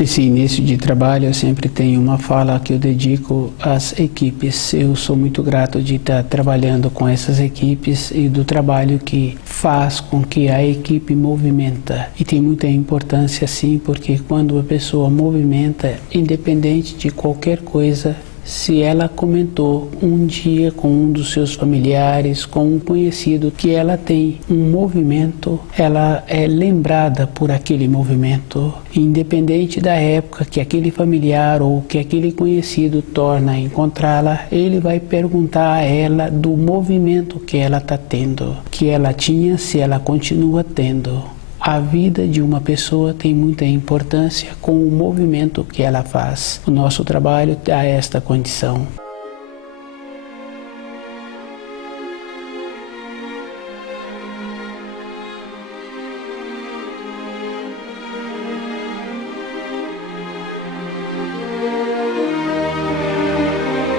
Esse início de trabalho eu sempre tenho uma fala que eu dedico às equipes. Eu sou muito grato de estar trabalhando com essas equipes e do trabalho que faz com que a equipe movimenta. E tem muita importância sim, porque quando a pessoa movimenta, independente de qualquer coisa, se ela comentou um dia com um dos seus familiares, com um conhecido, que ela tem um movimento, ela é lembrada por aquele movimento, independente da época que aquele familiar ou que aquele conhecido torna a encontrá-la, ele vai perguntar a ela do movimento que ela está tendo, que ela tinha, se ela continua tendo. A vida de uma pessoa tem muita importância com o movimento que ela faz. O nosso trabalho dá esta condição.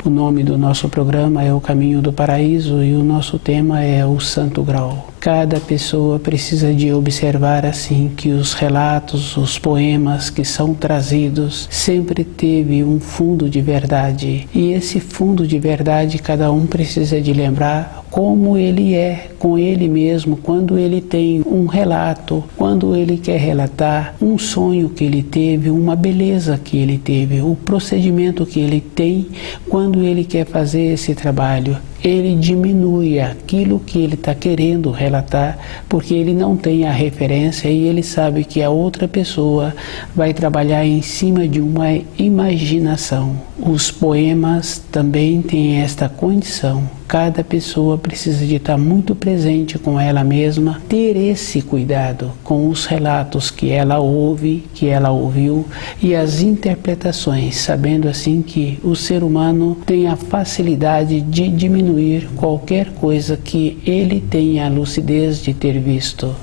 O nome do nosso programa é O Caminho do Paraíso e o nosso tema é o Santo Grau. Cada pessoa precisa de observar assim que os relatos, os poemas que são trazidos sempre teve um fundo de verdade. E esse fundo de verdade cada um precisa de lembrar como ele é com ele mesmo, quando ele tem um relato, quando ele quer relatar um sonho que ele teve, uma beleza que ele teve, o procedimento que ele tem quando ele quer fazer esse trabalho. Ele diminui aquilo que ele está querendo relatar, porque ele não tem a referência e ele sabe que a outra pessoa vai trabalhar em cima de uma imaginação. Os poemas também têm esta condição. Cada pessoa precisa de estar muito presente com ela mesma, ter esse cuidado com os relatos que ela ouve, que ela ouviu e as interpretações, sabendo assim que o ser humano tem a facilidade de diminuir qualquer coisa que ele tenha a lucidez de ter visto.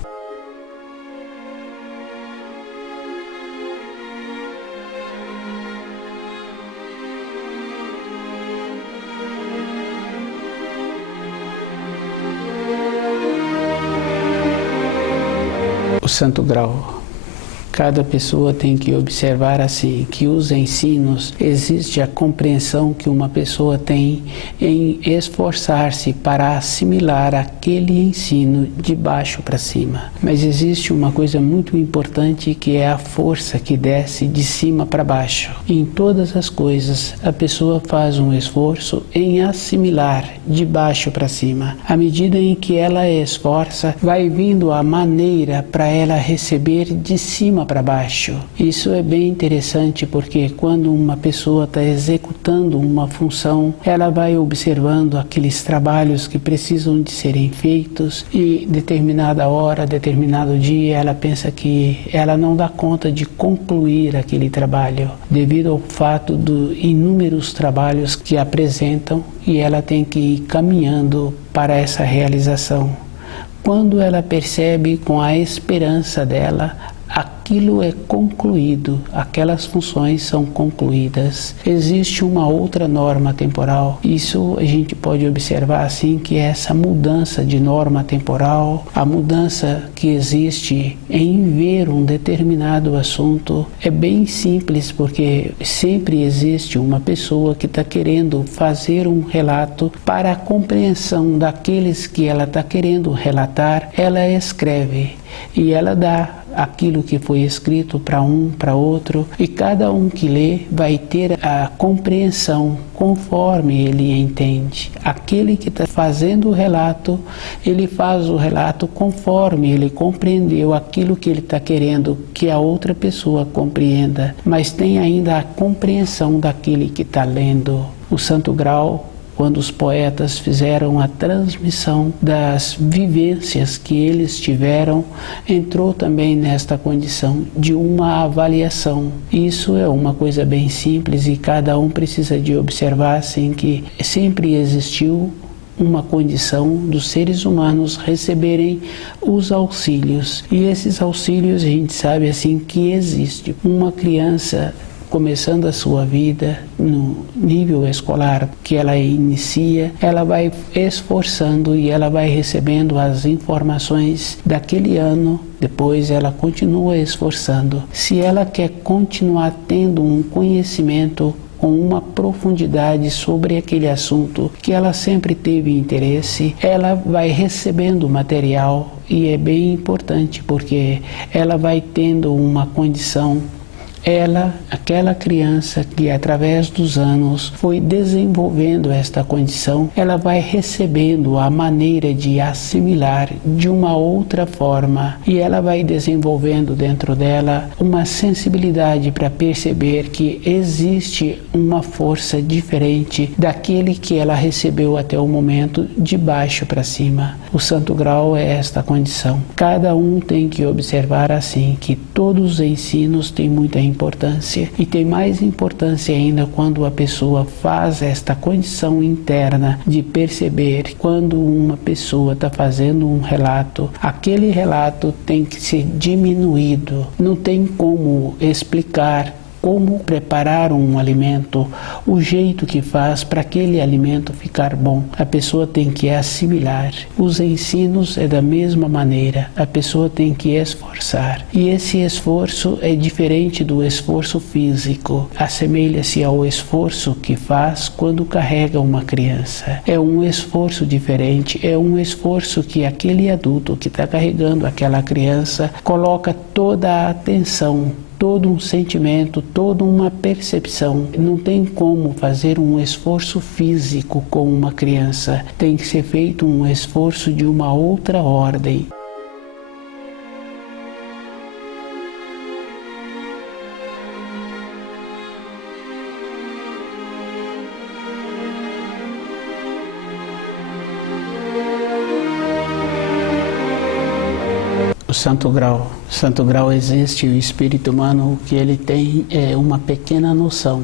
O Santo Grau. Cada pessoa tem que observar assim, que os ensinos, existe a compreensão que uma pessoa tem em esforçar-se para assimilar aquele ensino de baixo para cima. Mas existe uma coisa muito importante que é a força que desce de cima para baixo. Em todas as coisas, a pessoa faz um esforço em assimilar de baixo para cima. À medida em que ela esforça, vai vindo a maneira para ela receber de cima para baixo. Isso é bem interessante porque quando uma pessoa está executando uma função, ela vai observando aqueles trabalhos que precisam de serem feitos e determinada hora, determinado dia, ela pensa que ela não dá conta de concluir aquele trabalho devido ao fato de inúmeros trabalhos que apresentam e ela tem que ir caminhando para essa realização. Quando ela percebe com a esperança dela, aquilo é concluído, aquelas funções são concluídas. Existe uma outra norma temporal. Isso a gente pode observar assim, que é essa mudança de norma temporal, a mudança que existe em ver um determinado assunto é bem simples, porque sempre existe uma pessoa que está querendo fazer um relato para a compreensão daqueles que ela está querendo relatar, ela escreve e ela dá aquilo que foi escrito para um, para outro, e cada um que lê vai ter a compreensão conforme ele entende. Aquele que está fazendo o relato, ele faz o relato conforme ele compreendeu aquilo que ele está querendo que a outra pessoa compreenda, mas tem ainda a compreensão daquele que está lendo. O Santo Grau, quando os poetas fizeram a transmissão das vivências que eles tiveram, entrou também nesta condição de uma avaliação. Isso é uma coisa bem simples e cada um precisa de observar assim, que sempre existiu uma condição dos seres humanos receberem os auxílios. E esses auxílios a gente sabe assim que existe. Uma criança começando a sua vida no nível escolar que ela inicia, ela vai esforçando e ela vai recebendo as informações daquele ano. Depois ela continua esforçando. Se ela quer continuar tendo um conhecimento com uma profundidade sobre aquele assunto que ela sempre teve interesse, ela vai recebendo material, e é bem importante porque ela vai tendo uma condição. Aquela criança que através dos anos foi desenvolvendo esta condição, ela vai recebendo a maneira de assimilar de uma outra forma, e ela vai desenvolvendo dentro dela uma sensibilidade para perceber que existe uma força diferente daquele que ela recebeu até o momento, de baixo para cima. O Santo Grau é esta condição. Cada um tem que observar assim, que todos os ensinos têm muita importância, e tem mais importância ainda quando a pessoa faz esta condição interna de perceber quando uma pessoa está fazendo um relato, aquele relato tem que ser diminuído. Não tem como explicar como preparar um alimento, o jeito que faz para aquele alimento ficar bom. A pessoa tem que assimilar. Os ensinos é da mesma maneira, a pessoa tem que esforçar. E esse esforço é diferente do esforço físico, assemelha-se ao esforço que faz quando carrega uma criança. É um esforço diferente, é um esforço que aquele adulto que está carregando aquela criança coloca toda a atenção, todo um sentimento, toda uma percepção. Não tem como fazer um esforço físico com uma criança. Tem que ser feito um esforço de uma outra ordem. O Santo Grau. Santo Grau existe, o espírito humano, o que ele tem é uma pequena noção,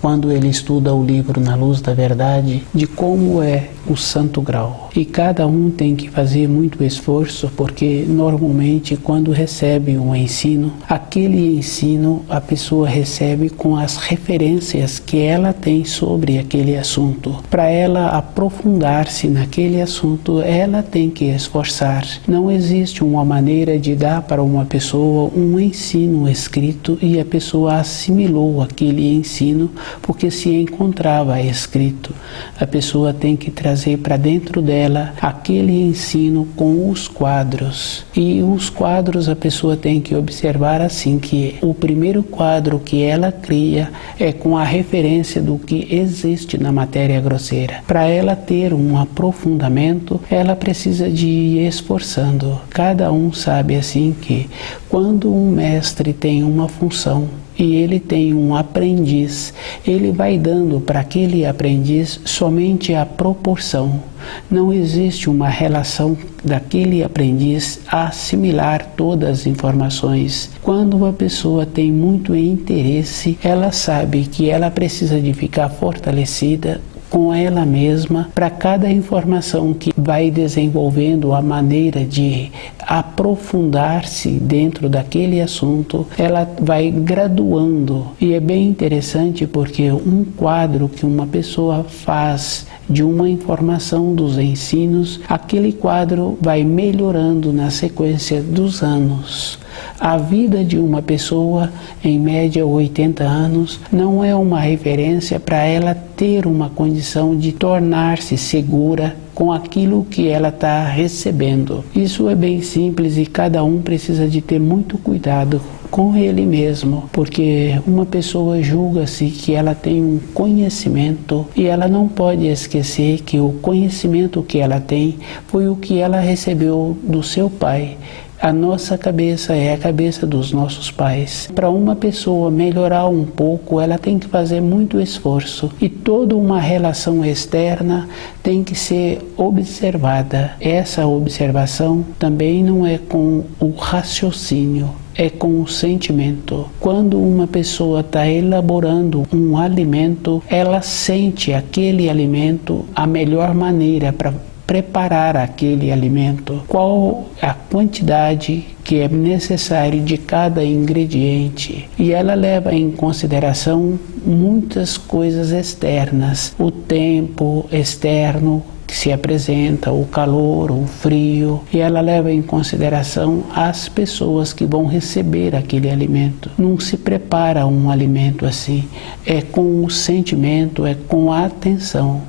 quando ele estuda o livro Na Luz da Verdade, de como é o Santo Grau. E cada um tem que fazer muito esforço, porque normalmente quando recebe um ensino, aquele ensino a pessoa recebe com as referências que ela tem sobre aquele assunto. Para ela aprofundar-se naquele assunto, ela tem que esforçar. Não existe uma maneira de dar para uma pessoa um ensino escrito e a pessoa assimilou aquele ensino porque se encontrava escrito. A pessoa tem que trazer para dentro dela aquele ensino com os quadros. E os quadros a pessoa tem que observar assim, que o primeiro quadro que ela cria é com a referência do que existe na matéria grosseira. Para ela ter um aprofundamento, ela precisa de ir esforçando. Cada um sabe assim que quando um mestre tem uma função e ele tem um aprendiz, ele vai dando para aquele aprendiz somente a proporção. Não existe uma relação daquele aprendiz a assimilar todas as informações. Quando uma pessoa tem muito interesse, ela sabe que ela precisa de ficar fortalecida com ela mesma para cada informação que vai desenvolvendo a maneira de aprofundar-se dentro daquele assunto, ela vai graduando. E é bem interessante porque um quadro que uma pessoa faz de uma informação dos ensinos, aquele quadro vai melhorando na sequência dos anos. A vida de uma pessoa, em média 80 anos, não é uma referência para ela ter uma condição de tornar-se segura com aquilo que ela está recebendo. Isso é bem simples e cada um precisa de ter muito cuidado com ele mesmo, porque uma pessoa julga-se que ela tem um conhecimento e ela não pode esquecer que o conhecimento que ela tem foi o que ela recebeu do seu pai. A nossa cabeça é a cabeça dos nossos pais. Para uma pessoa melhorar um pouco, ela tem que fazer muito esforço e toda uma relação externa tem que ser observada. Essa observação também não é com o raciocínio, é com o sentimento. Quando uma pessoa está elaborando um alimento, ela sente aquele alimento a melhor maneira para preparar aquele alimento, qual a quantidade que é necessário de cada ingrediente. E ela leva em consideração muitas coisas externas, o tempo externo que se apresenta, o calor, o frio, e ela leva em consideração as pessoas que vão receber aquele alimento. Não se prepara um alimento assim, é com o sentimento, é com a atenção.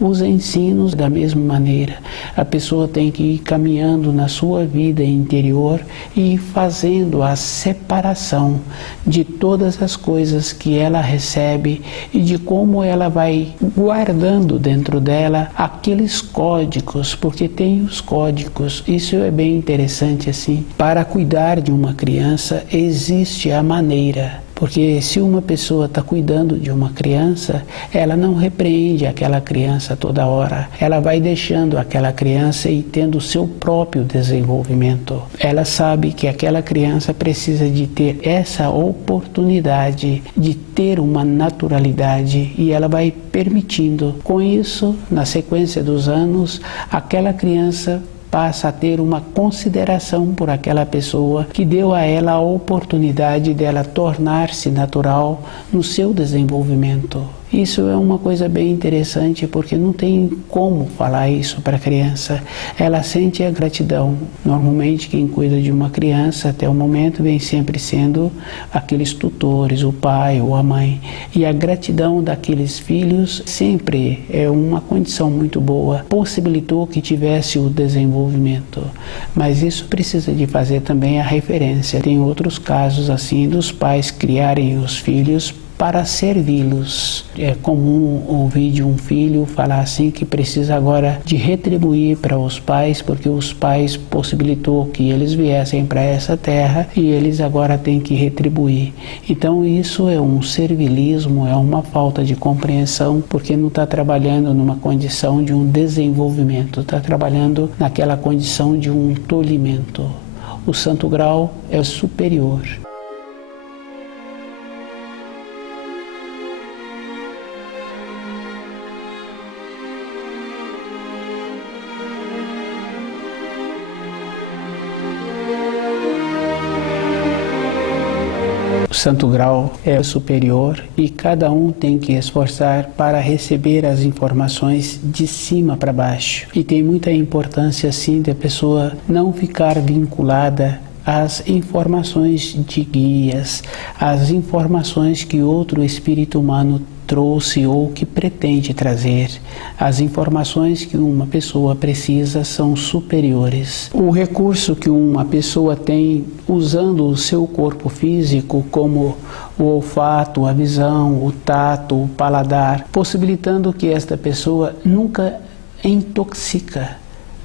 Os ensinos da mesma maneira. A pessoa tem que ir caminhando na sua vida interior e ir fazendo a separação de todas as coisas que ela recebe e de como ela vai guardando dentro dela aqueles códigos, porque tem os códigos. Isso é bem interessante assim. Para cuidar de uma criança existe a maneira. Porque se uma pessoa está cuidando de uma criança, ela não repreende aquela criança toda hora. Ela vai deixando aquela criança e tendo o seu próprio desenvolvimento. Ela sabe que aquela criança precisa de ter essa oportunidade de ter uma naturalidade e ela vai permitindo. Com isso, na sequência dos anos, aquela criança passa a ter uma consideração por aquela pessoa que deu a ela a oportunidade dela tornar-se natural no seu desenvolvimento. Isso é uma coisa bem interessante porque não tem como falar isso para a criança. Ela sente a gratidão. Normalmente quem cuida de uma criança até o momento vem sempre sendo aqueles tutores, o pai ou a mãe. E a gratidão daqueles filhos sempre é uma condição muito boa. Possibilitou que tivesse o desenvolvimento. Mas isso precisa de fazer também a referência. Tem outros casos assim dos pais criarem os filhos para servi-los. É comum ouvir de um filho falar assim que precisa agora de retribuir para os pais, porque os pais possibilitou que eles viessem para essa terra e eles agora têm que retribuir. Então isso é um servilismo, é uma falta de compreensão, porque não está trabalhando numa condição de um desenvolvimento, está trabalhando naquela condição de um tolimento. O santo grau é superior. O santo grau é superior e cada um tem que esforçar para receber as informações de cima para baixo. E tem muita importância, sim, da pessoa não ficar vinculada às informações de guias, às informações que outro espírito humano trouxe ou que pretende trazer. As informações que uma pessoa precisa são superiores. O recurso que uma pessoa tem usando o seu corpo físico, como o olfato, a visão, o tato, o paladar, possibilitando que esta pessoa nunca intoxica.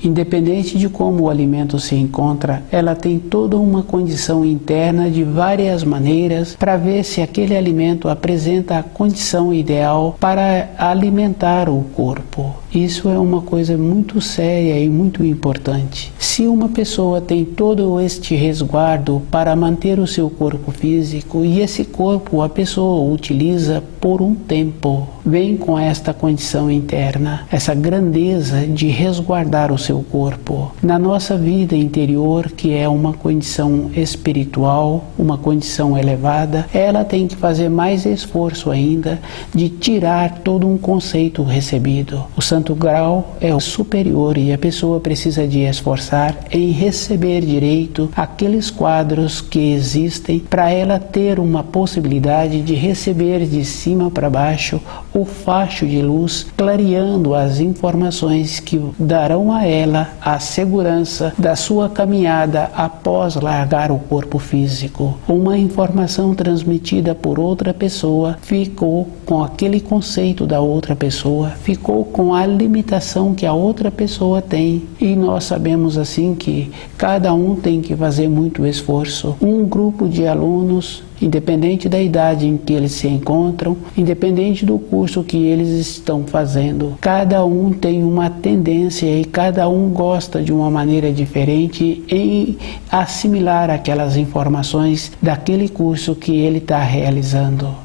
Independente de como o alimento se encontra, ela tem toda uma condição interna de várias maneiras para ver se aquele alimento apresenta a condição ideal para alimentar o corpo. Isso é uma coisa muito séria e muito importante. Se uma pessoa tem todo este resguardo para manter o seu corpo físico e esse corpo a pessoa utiliza por um tempo, vem com esta condição interna, essa grandeza de resguardar o seu corpo. Na nossa vida interior, que é uma condição espiritual, uma condição elevada, ela tem que fazer mais esforço ainda de tirar todo um conceito recebido. O santo grau é o superior e a pessoa precisa de esforçar em receber direito aqueles quadros que existem para ela ter uma possibilidade de receber de cima para baixo o facho de luz, clareando as informações que darão a ela a segurança da sua caminhada após largar o corpo físico. Uma informação transmitida por outra pessoa ficou com aquele conceito da outra pessoa, ficou com a limitação que a outra pessoa tem. E nós sabemos assim que cada um tem que fazer muito esforço. Um grupo de alunos, independente da idade em que eles se encontram, independente do curso que eles estão fazendo, cada um tem uma tendência e cada um gosta de uma maneira diferente em assimilar aquelas informações daquele curso que ele está realizando.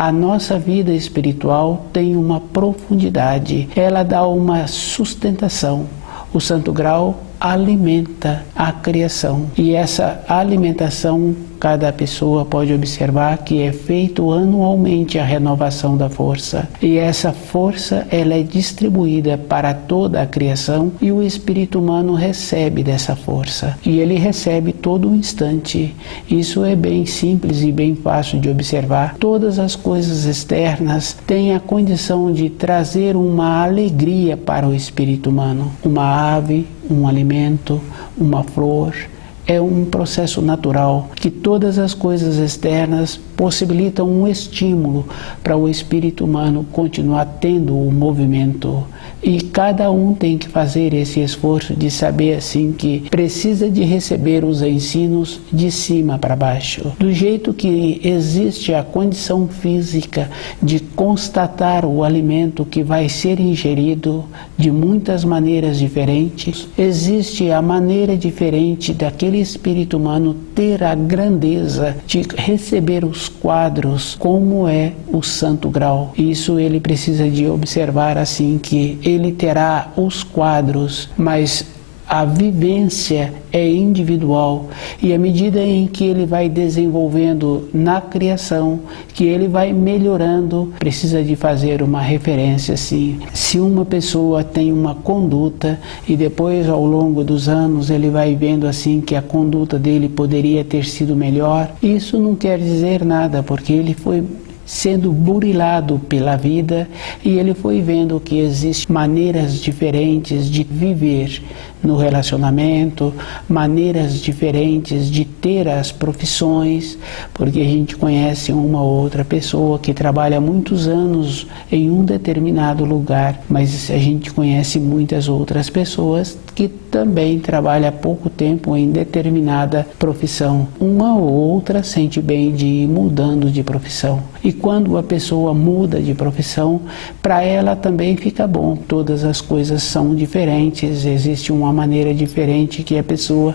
A nossa vida espiritual tem uma profundidade, ela dá uma sustentação. O Santo Grau alimenta a criação e essa alimentação cada pessoa pode observar que é feito anualmente a renovação da força e essa força ela é distribuída para toda a criação e o espírito humano recebe dessa força e ele recebe todo o instante. Isso é bem simples e bem fácil de observar. Todas as coisas externas têm a condição de trazer uma alegria para o espírito humano. Uma ave, um alimento, uma flor, é um processo natural que todas as coisas externas possibilitam um estímulo para o espírito humano continuar tendo o movimento. E cada um tem que fazer esse esforço de saber assim que precisa de receber os ensinos de cima para baixo. Do jeito que existe a condição física de constatar o alimento que vai ser ingerido de muitas maneiras diferentes, existe a maneira diferente daquele espírito humano ter a grandeza de receber os quadros como é o Santo Grau. Isso ele precisa de observar assim que ele terá os quadros, mas a vivência é individual e à medida em que ele vai desenvolvendo na criação, que ele vai melhorando, precisa de fazer uma referência assim. Se uma pessoa tem uma conduta e depois ao longo dos anos ele vai vendo assim que a conduta dele poderia ter sido melhor, isso não quer dizer nada, porque ele foi sendo burilado pela vida e ele foi vendo que existem maneiras diferentes de viver no relacionamento, maneiras diferentes de ter as profissões, porque a gente conhece uma ou outra pessoa que trabalha muitos anos em um determinado lugar, mas a gente conhece muitas outras pessoas que também trabalham há pouco tempo em determinada profissão. Uma ou outra sente bem de ir mudando de profissão. E quando a pessoa muda de profissão, para ela também fica bom. Todas as coisas são diferentes, existe uma maneira diferente que a pessoa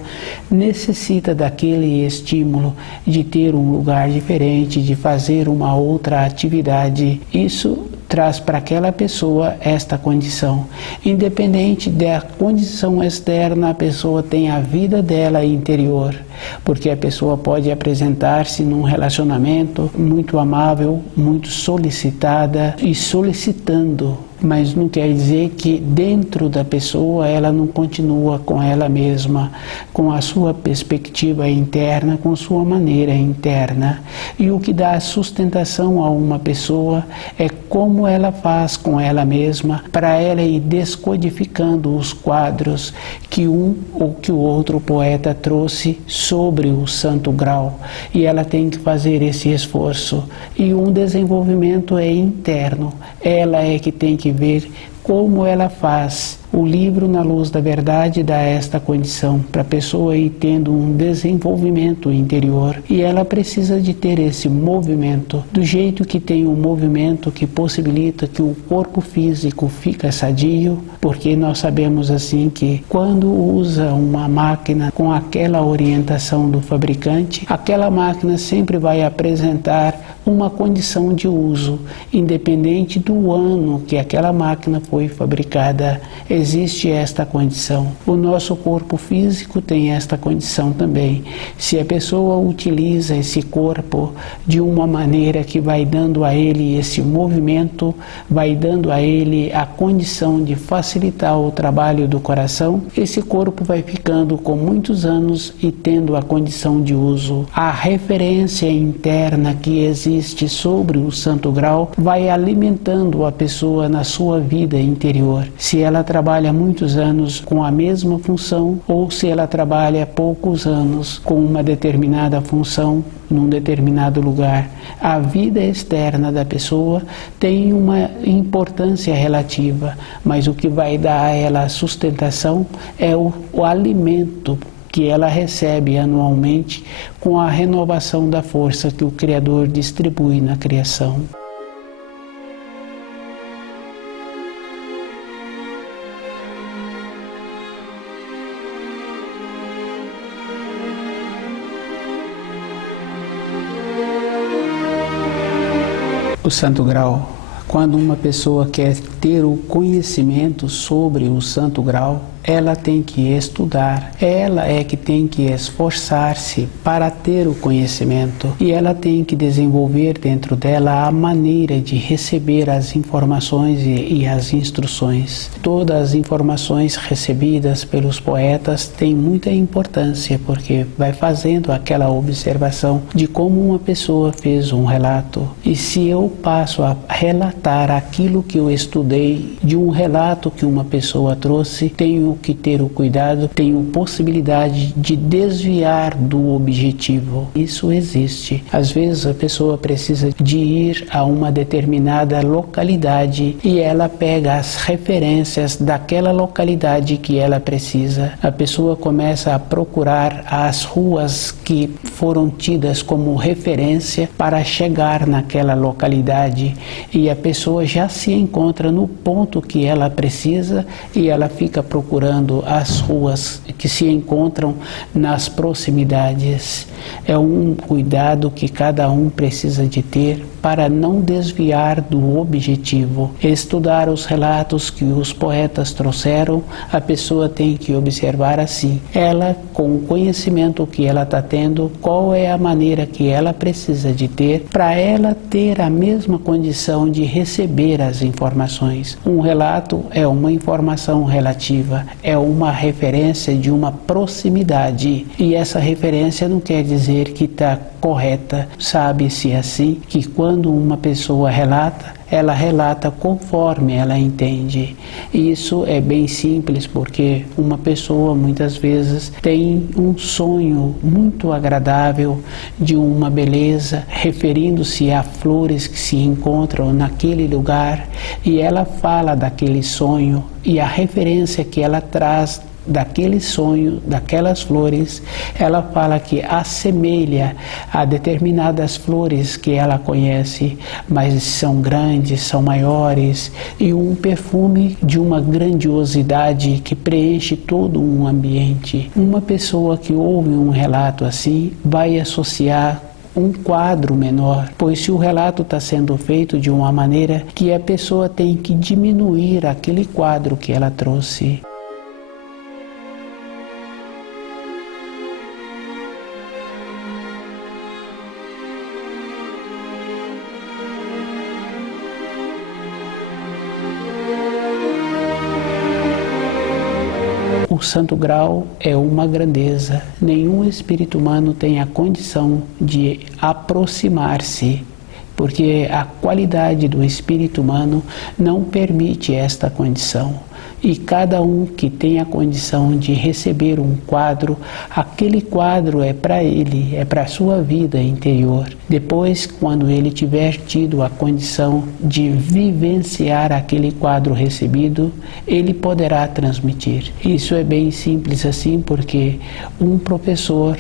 necessita daquele estímulo de ter um lugar diferente, de fazer uma outra atividade. Isso traz para aquela pessoa esta condição. Independente da condição externa, a pessoa tem a vida dela interior, porque a pessoa pode apresentar-se num relacionamento muito amável, muito solicitada e solicitando, mas não quer dizer que dentro da pessoa ela não continua com ela mesma, com a sua perspectiva interna, com sua maneira interna. E o que dá sustentação a uma pessoa é como ela faz com ela mesma para ela ir descodificando os quadros que um ou que o outro poeta trouxe sobre o Santo Grau. E ela tem que fazer esse esforço. E um desenvolvimento é interno. Ela é que tem que ver como ela faz. O livro Na Luz da Verdade dá esta condição para a pessoa ir tendo um desenvolvimento interior e ela precisa de ter esse movimento, do jeito que tem um movimento que possibilita que o corpo físico fica sadio, porque nós sabemos assim que quando usa uma máquina com aquela orientação do fabricante, aquela máquina sempre vai apresentar uma condição de uso, independente do ano que aquela máquina foi fabricada. existe esta condição. O nosso corpo físico tem esta condição também. Se a pessoa utiliza esse corpo de uma maneira que vai dando a ele esse movimento, vai dando a ele a condição de facilitar o trabalho do coração, esse corpo vai ficando com muitos anos e tendo a condição de uso. A referência interna que existe sobre o santo grau vai alimentando a pessoa na sua vida interior. Se ela trabalha muitos anos com a mesma função ou se ela trabalha poucos anos com uma determinada função num determinado lugar, a vida externa da pessoa tem uma importância relativa, mas o que vai dar a ela a sustentação é o alimento que ela recebe anualmente com a renovação da força que o Criador distribui na criação. O Santo Grau. Quando uma pessoa quer ter o conhecimento sobre o Santo Grau, ela tem que estudar, ela é que tem que esforçar-se para ter o conhecimento e ela tem que desenvolver dentro dela a maneira de receber as informações e as instruções. Todas as informações recebidas pelos poetas têm muita importância porque vai fazendo aquela observação de como uma pessoa fez um relato. E se eu passo a relatar aquilo que eu estudei de um relato que uma pessoa trouxe, tenho que ter o cuidado, tenho possibilidade de desviar do objetivo. Isso existe. Às vezes a pessoa precisa de ir a uma determinada localidade e ela pega as referências daquela localidade que ela precisa. A pessoa começa a procurar as ruas que foram tidas como referência para chegar naquela localidade e a pessoa já se encontra no ponto que ela precisa e ela fica procurando as ruas que se encontram nas proximidades. É um cuidado que cada um precisa de ter para não desviar do objetivo. Estudar os relatos que os poetas trouxeram, a pessoa tem que observar assim. Ela, com o conhecimento que ela está tendo, qual é a maneira que ela precisa de ter para ela ter a mesma condição de receber as informações. Um relato é uma informação relativa, é uma referência de uma proximidade. E essa referência não quer dizer que está correta. Sabe-se assim que quando uma pessoa relata, ela relata conforme ela entende. Isso é bem simples porque uma pessoa muitas vezes tem um sonho muito agradável de uma beleza, referindo-se a flores que se encontram naquele lugar e ela fala daquele sonho e a referência que ela traz daquele sonho, daquelas flores, ela fala que assemelha a determinadas flores que ela conhece, mas são grandes, são maiores, e um perfume de uma grandiosidade que preenche todo um ambiente. Uma pessoa que ouve um relato assim vai associar um quadro menor, pois se o relato está sendo feito de uma maneira que a pessoa tem que diminuir aquele quadro que ela trouxe. O Santo Grau é uma grandeza. Nenhum espírito humano tem a condição de aproximar-se, porque a qualidade do espírito humano não permite esta condição. E cada um que tem a condição de receber um quadro, aquele quadro é para ele, é para a sua vida interior. Depois, quando ele tiver tido a condição de vivenciar aquele quadro recebido, ele poderá transmitir. Isso é bem simples assim, porque um professor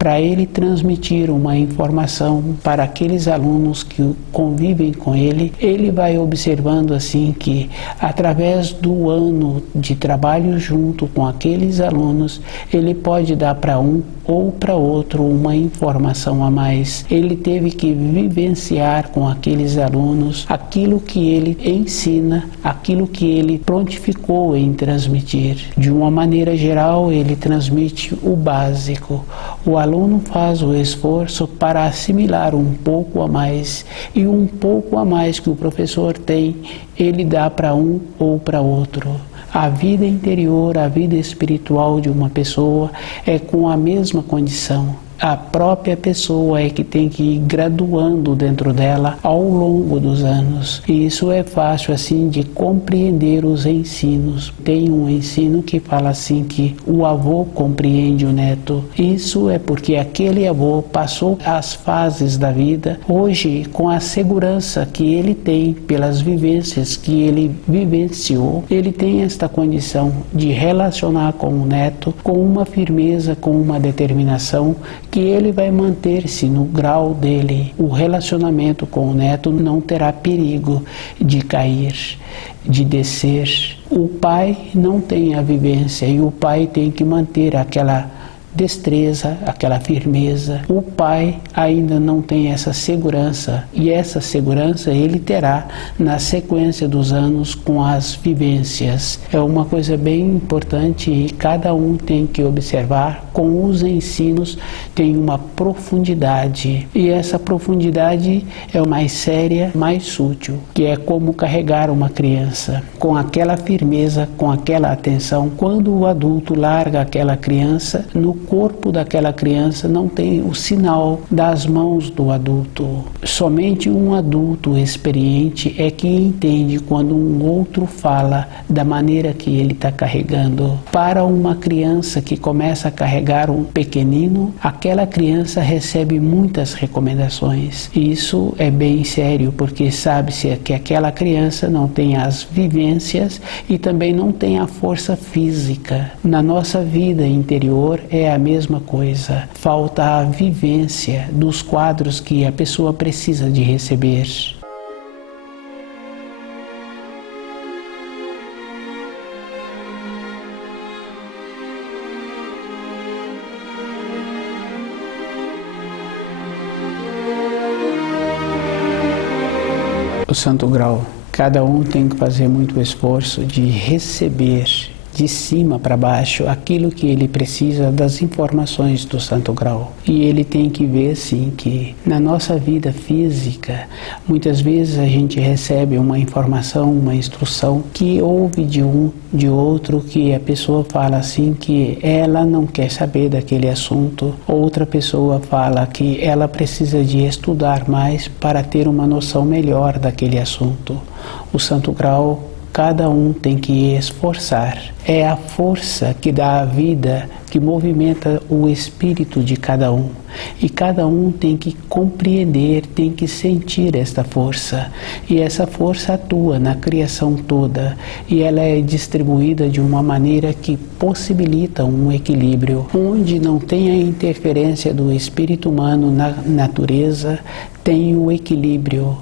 para ele transmitir uma informação para aqueles alunos que convivem com ele, ele vai observando assim que através do ano de trabalho junto com aqueles alunos, ele pode dar para um ou para outro uma informação a mais. Ele teve que vivenciar com aqueles alunos aquilo que ele ensina, aquilo que ele prontificou em transmitir. De uma maneira geral, ele transmite o básico. O aluno faz o esforço para assimilar um pouco a mais, e um pouco a mais que o professor tem, ele dá para um ou para outro. A vida interior, a vida espiritual de uma pessoa é com a mesma condição. A própria pessoa é que tem que ir graduando dentro dela ao longo dos anos. E isso é fácil assim de compreender os ensinos. Tem um ensino que fala assim que o avô compreende o neto. Isso é porque aquele avô passou as fases da vida hoje com a segurança que ele tem pelas vivências que ele vivenciou. Ele tem esta condição de relacionar com o neto com uma firmeza, com uma determinação que ele vai manter-se no grau dele. O relacionamento com o neto não terá perigo de cair, de descer. O pai não tem a vivência e o pai tem que manter aquela destreza, aquela firmeza. O pai ainda não tem essa segurança, e essa segurança ele terá na sequência dos anos com as vivências. É uma coisa bem importante e cada um tem que observar. Com os ensinos tem uma profundidade, e essa profundidade é mais séria, mais sutil, que é como carregar uma criança com aquela firmeza, com aquela atenção. Quando o adulto larga aquela criança, no corpo daquela criança não tem o sinal das mãos do adulto. Somente um adulto experiente é que entende quando um outro fala da maneira que ele está carregando. Para uma criança que começa a carregar um pequenino, aquela criança recebe muitas recomendações. Isso é bem sério, porque sabe-se que aquela criança não tem as vivências e também não tem a força física. Na nossa vida interior é a mesma coisa. Falta a vivência dos quadros que a pessoa precisa de receber. O Santo Grau, cada um tem que fazer muito esforço de receber de cima para baixo aquilo que ele precisa das informações do Santo Grau. E ele tem que ver, sim, que na nossa vida física, muitas vezes a gente recebe uma informação, uma instrução que ouve de um, de outro, que a pessoa fala assim que ela não quer saber daquele assunto. Outra pessoa fala que ela precisa de estudar mais para ter uma noção melhor daquele assunto. O Santo Grau, cada um tem que esforçar. É a força que dá a vida, que movimenta o espírito de cada um. E cada um tem que compreender, tem que sentir esta força. E essa força atua na criação toda. E ela é distribuída de uma maneira que possibilita um equilíbrio. Onde não tem a interferência do espírito humano na natureza, tem o equilíbrio.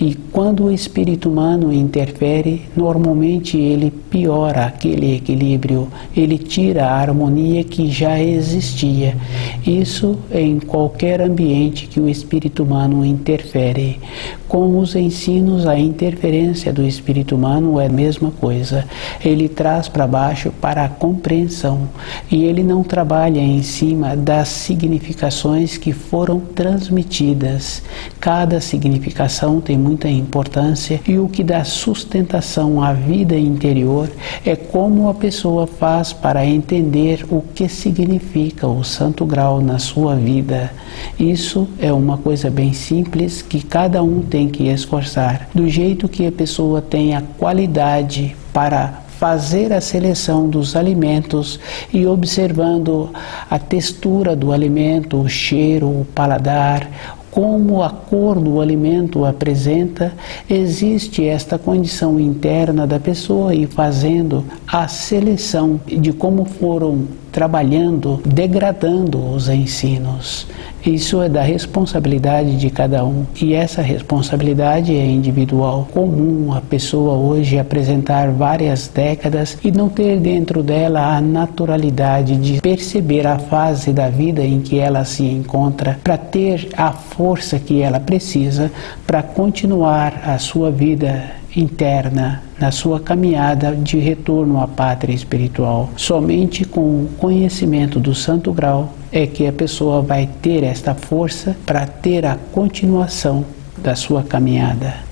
E quando o espírito humano interfere, normalmente ele piora aquele equilíbrio, ele tira a harmonia que já existia. Isso é em qualquer ambiente que o espírito humano interfere. Com os ensinos, a interferência do espírito humano é a mesma coisa. Ele traz para baixo para a compreensão, e ele não trabalha em cima das significações que foram transmitidas. Cada significação tem muita importância, e o que dá sustentação à vida interior é como a pessoa faz para entender o que significa o Santo Grau na sua vida. Isso é uma coisa bem simples que cada um tem que esforçar. Do jeito que a pessoa tem a qualidade para fazer a seleção dos alimentos e observando a textura do alimento, o cheiro, o paladar, como a cor do alimento apresenta, existe esta condição interna da pessoa e fazendo a seleção de como foram trabalhando, degradando os ensinos. Isso é da responsabilidade de cada um, e essa responsabilidade é individual. Comum a pessoa hoje apresentar várias décadas e não ter dentro dela a naturalidade de perceber a fase da vida em que ela se encontra, para ter a força que ela precisa para continuar a sua vida interna, na sua caminhada de retorno à pátria espiritual. Somente com o conhecimento do Santo Grau é que a pessoa vai ter esta força para ter a continuação da sua caminhada.